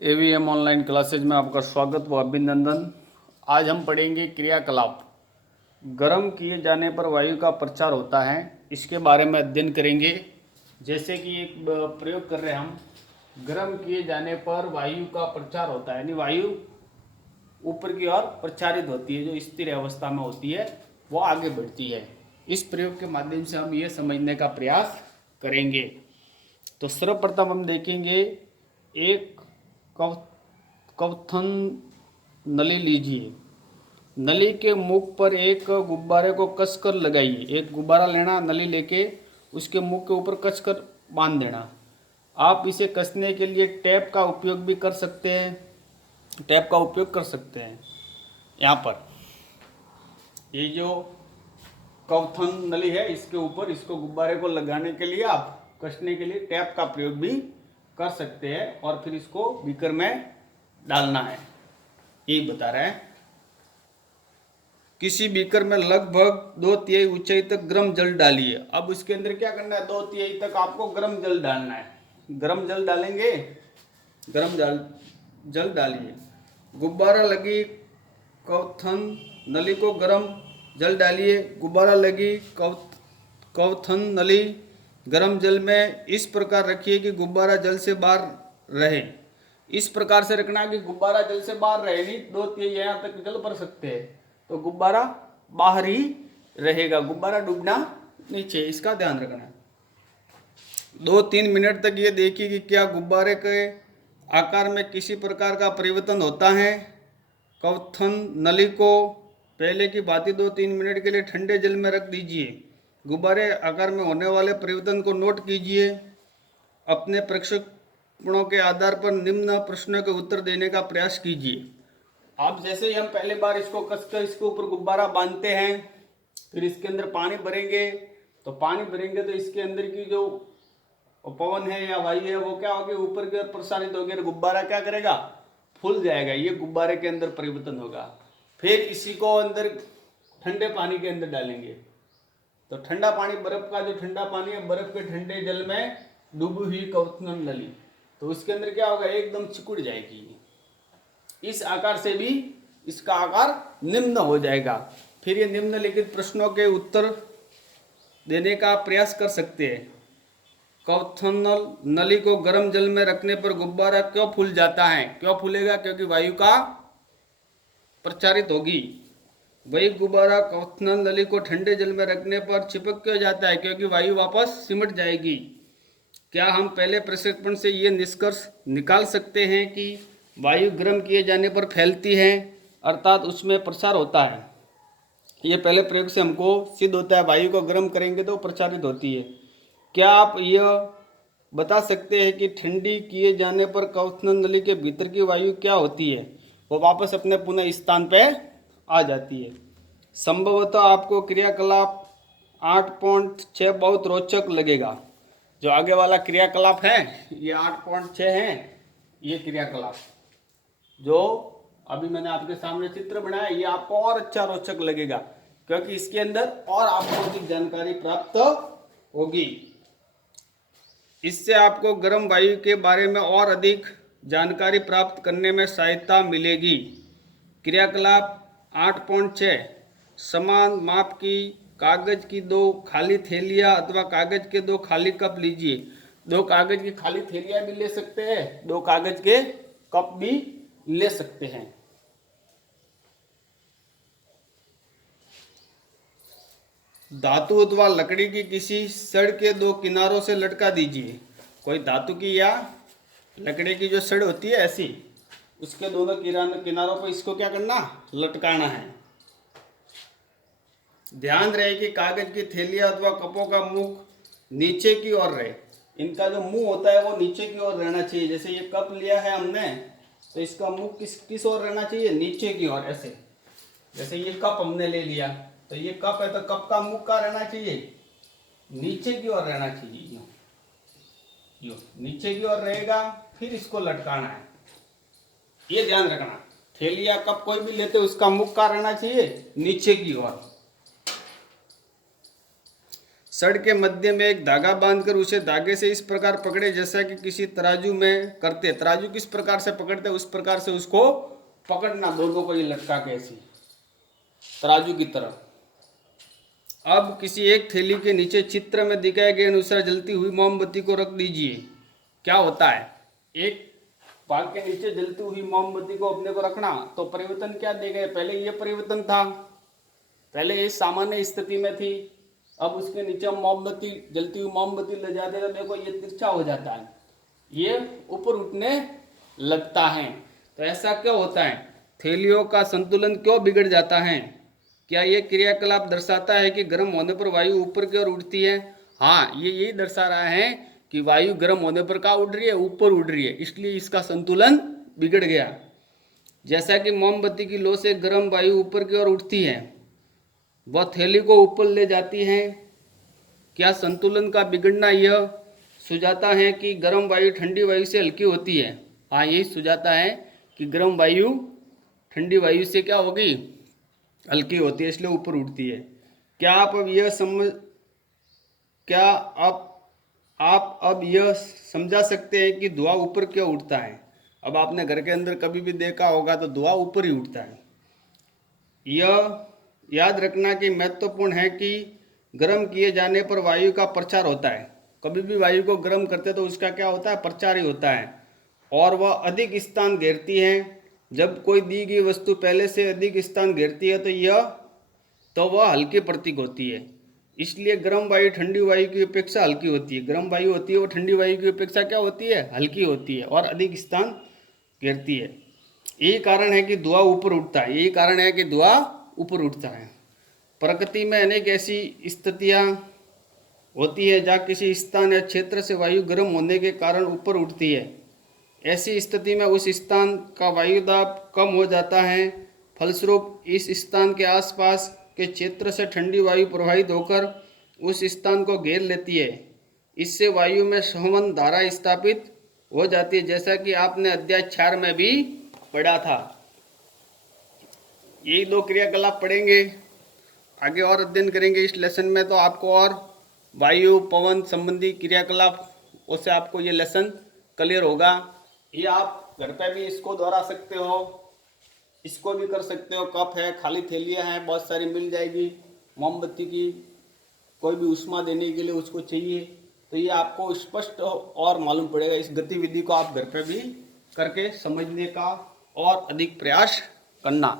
AVM online classes में आपका स्वागत व अभिनंदन। आज हम पढ़ेंगे क्रियाकलाप। गर्म किए जाने पर वायु का प्रचार होता है, इसके बारे में अध्ययन करेंगे। जैसे कि एक प्रयोग कर रहे हैं हम, गर्म किए जाने पर वायु का प्रचार होता है, यानी वायु ऊपर की ओर प्रचारित होती है, जो स्थिर अवस्था में होती है वो आगे बढ़ती है। इस प्रयोग के माध्यम से हम ये समझने का प्रयास करेंगे। तो सर्वप्रथम हम देखेंगे, एक कवथन नली लीजिए। नली के मुख पर एक गुब्बारे को कसकर लगाइए। एक गुब्बारा लेना, नली लेके उसके मुख के ऊपर कसकर बांध देना। आप इसे कसने के लिए टैप का उपयोग भी कर सकते हैं। टैप का उपयोग कर सकते हैं। यहाँ पर ये जो कवथन नली है, इसके ऊपर इसको गुब्बारे को लगाने के लिए, आप कसने के लिए टैप का प्रयोग भी कर सकते हैं और फिर इसको बीकर में डालना है, यही बता रहा है। किसी बीकर में लगभग 2/3 ऊंचाई तक गर्म जल डालिए। अब इसके अंदर क्या करना है, 2/3 तक आपको गर्म जल डालना है। गर्म जल डालेंगे, गर्म जल डालिए। गुब्बारा लगी कवथन नली को गर्म जल डालिए। गुब्बारा लगी कवथन नली गर्म जल में इस प्रकार रखिए कि गुब्बारा जल से बाहर रहे। इस प्रकार से रखना कि गुब्बारा जल से बाहर रहे, नहीं 2/3 यहाँ तक जल भर सकते हैं तो गुब्बारा बाहर ही रहेगा, गुब्बारा डूबना नीचे, इसका ध्यान रखना। 2-3 मिनट तक ये देखिए कि क्या गुब्बारे के आकार में किसी प्रकार का परिवर्तन होता है। कवथन नली को पहले की भांति 2-3 मिनट के लिए ठंडे जल में रख दीजिए। गुब्बारे आकार में होने वाले परिवर्तन को नोट कीजिए। अपने प्रशिक्षणों के आधार पर निम्न प्रश्नों के उत्तर देने का प्रयास कीजिए। आप जैसे ही हम पहले बार इसको कसकर इसके ऊपर गुब्बारा बांधते हैं, फिर इसके अंदर पानी भरेंगे, तो पानी भरेंगे तो इसके अंदर की जो पवन है या वायु है वो क्या होगी, ऊपर की ओर प्रसारित होगी और गुब्बारा क्या करेगा, फूल जाएगा। ये गुब्बारे के अंदर परिवर्तन होगा। फिर इसी को अंदर ठंडे पानी के अंदर डालेंगे, तो ठंडा पानी, बर्फ का जो ठंडा पानी है, बर्फ के ठंडे जल में डूबी हुई कवथन नली, तो उसके अंदर क्या होगा, एकदम सिकुड़ जाएगी। इस आकार से भी इसका आकार निम्न हो जाएगा। फिर ये निम्नलिखित प्रश्नों के उत्तर देने का प्रयास कर सकते हैं। कवथन नली को गर्म जल में रखने पर गुब्बारा क्यों फूल जाता है? क्यों फूलेगा? क्योंकि वायु का प्रचारित होगी। वही गुब्बारा कवथन नली को ठंडे जल में रखने पर चिपक क्यों जाता है? क्योंकि वायु वापस सिमट जाएगी। क्या हम पहले प्रक्षेपण से ये निष्कर्ष निकाल सकते हैं कि वायु गर्म किए जाने पर फैलती है, अर्थात उसमें प्रसार होता है? ये पहले प्रयोग से हमको सिद्ध होता है, वायु को गर्म करेंगे तो प्रचारित होती है। क्या आप यह बता सकते हैं कि ठंडी किए जाने पर कवथन नली के भीतर की वायु क्या होती है? वो वापस अपने पुनः स्थान पे आ जाती है। संभवतः आपको क्रियाकलाप 8.6 बहुत रोचक लगेगा। जो आगे वाला क्रियाकलाप है, ये 8.6 है। ये क्रियाकलाप जो अभी मैंने आपके सामने चित्र बनाया, ये आपको और अच्छा रोचक लगेगा, क्योंकि इसके अंदर और आपको अधिक जानकारी प्राप्त होगी। इससे आपको गर्म वायु के बारे में और अधिक जानकारी प्राप्त करने में सहायता मिलेगी। क्रियाकलाप 8.6, समान माप की कागज की 2 खाली थैलियाँ अथवा कागज के 2 खाली कप लीजिए। 2 कागज की खाली थैलियाँ भी ले सकते हैं, 2 कागज के कप भी ले सकते हैं। धातु अथवा लकड़ी की किसी छड़ के 2 किनारों से लटका दीजिए। कोई धातु की या लकड़ी की जो छड़ होती है ऐसी, उसके दोनों किनारों पर इसको क्या करना, लटकाना है। ध्यान रहे कि कागज की थैलियाँ अथवा कपों का मुख नीचे की ओर रहे। इनका जो मुंह होता है वो नीचे की ओर रहना चाहिए। जैसे ये कप लिया है हमने, तो इसका मुंह किस ओर रहना चाहिए, नीचे की ओर। ऐसे जैसे ये कप हमने ले लिया, तो ये कप है, तो कप का मुख कहाँ रहना चाहिए, नीचे की ओर रहना चाहिए। यो नीचे की ओर रहेगा, फिर इसको लटकाना है, ये ध्यान रखना। थैली या कप कोई भी लेते उसका मुख कहाँ रहना चाहिए, नीचे की ओर। सड़ के मध्य में एक धागा बांधकर उसे धागे से इस प्रकार पकड़े जैसा कि किसी तराजू में करते। तराजू किस प्रकार से पकड़ते उस प्रकार से उसको पकड़ना, दोनों को ये लटका के ऐसी तराजू की तरह। अब किसी एक थैली के नीचे चित्र में दिखाए गए अनुसार जलती हुई मोमबत्ती को रख दीजिए। क्या होता है, एक भाग के नीचे जलती हुई मोमबत्ती को अपने को रखना, तो परिवर्तन क्या देगा, पहले ये परिवर्तन था, पहले ये सामान्य स्थिति में थी, अब उसके नीचे मोमबत्ती जलती हुई मोमबत्ती ले जाते तो देखो ये तिरछा हो जाता है, ये ऊपर उठने लगता है। तो ऐसा क्यों होता है, थैलियों का संतुलन क्यों बिगड़ जाता है? क्या ये क्रियाकलाप दर्शाता है कि गर्म होने पर वायु ऊपर की ओर उठती है? हाँ, ये यही दर्शा रहा है कि वायु गर्म होने पर कहाँ उड़ रही है, ऊपर उड़ रही है, इसलिए इसका संतुलन बिगड़ गया। जैसा कि मोमबत्ती की लौ से गर्म वायु ऊपर की ओर उठती है, वह थैली को ऊपर ले जाती है। क्या संतुलन का बिगड़ना यह सुझाता है कि गर्म वायु ठंडी वायु से हल्की होती है? हाँ, यही सुझाता है कि गर्म वायु ठंडी वायु से क्या होगी, हल्की होती है, इसलिए ऊपर उठती है। क्या आप अब यह समझा सकते हैं कि धुआं ऊपर क्यों उठता है? अब आपने घर के अंदर कभी भी देखा होगा तो धुआं ऊपर ही उठता है। यह याद रखना कि महत्वपूर्ण है कि गर्म किए जाने पर वायु का प्रचार होता है। कभी भी वायु को गर्म करते तो उसका क्या होता है, प्रचार ही होता है, और वह अधिक स्थान घेरती है। जब कोई दी गई वस्तु पहले से अधिक स्थान घेरती है तो वह हल्की प्रतीक होती है। इसलिए गर्म वायु ठंडी वायु की अपेक्षा हल्की होती है। गर्म वायु होती है वो ठंडी वायु की अपेक्षा क्या होती है, हल्की होती है और अधिक स्थान घेरती है। यही कारण है कि धुआं ऊपर उठता है, यही कारण है कि धुआं ऊपर उठता है। प्रकृति में अनेक ऐसी स्थितियाँ होती है जहाँ किसी स्थान या क्षेत्र से वायु गर्म होने के कारण ऊपर उठती है। ऐसी स्थिति में उस स्थान का वायु दाब कम हो जाता है, फलस्वरूप इस स्थान के आसपास के क्षेत्र से ठंडी वायु प्रवाहित होकर उस स्थान को घेर लेती है। इससे वायु में संवहन धारा स्थापित हो जाती है, जैसा कि आपने अध्याय 4 में भी पढ़ा था। यही 2 क्रियाकलाप पढ़ेंगे, आगे और अध्ययन करेंगे इस लेसन में, तो आपको और वायु पवन संबंधी क्रियाकलाप उससे आपको ये लेसन क्लियर होगा। ये आप घर पे भी इसको दोहरा सकते हो, इसको भी कर सकते हो। कप है, खाली थैलियाँ हैं, बहुत सारी मिल जाएगी। मोमबत्ती की कोई भी उष्मा देने के लिए उसको चाहिए, तो ये आपको स्पष्ट और मालूम पड़ेगा। इस गतिविधि को आप घर पे भी करके समझने का और अधिक प्रयास करना।